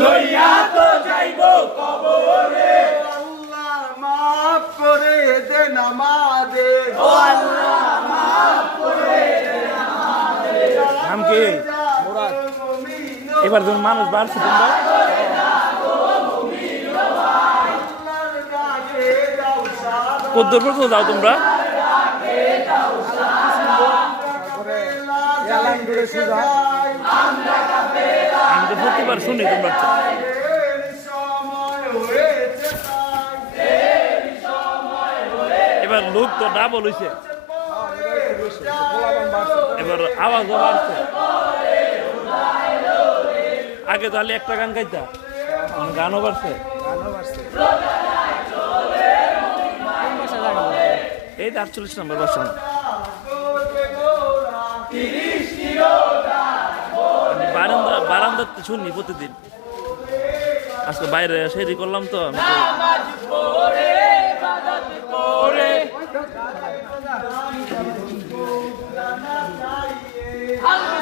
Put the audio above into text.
লইয়া তো যাইব কবরে। আল্লাহ মাফ করে দেন আমাদের, ও আল্লাহ মাফ করে দেন আমাদের। নাম কি? এবার যখন মানুষ বাড়ছে তোমরা কদ্দুর পর্যন্ত যাও তোমরা? আমি তো প্রতিবার শুনি তোমরা এবার লোক তো ডাবল হইছে, এবার আওয়াজও বাড়ছে। আগে তাহলে একটা গান গাইতা, গানও বাড়ছে। এই 48 নম্বর বাসা বারান্দাতে শুনি প্রতিদিন। আজকে বাইরে সেরি করলাম তো আমি তো নামাজ পড়ে ইবাদত করে আল্লাহ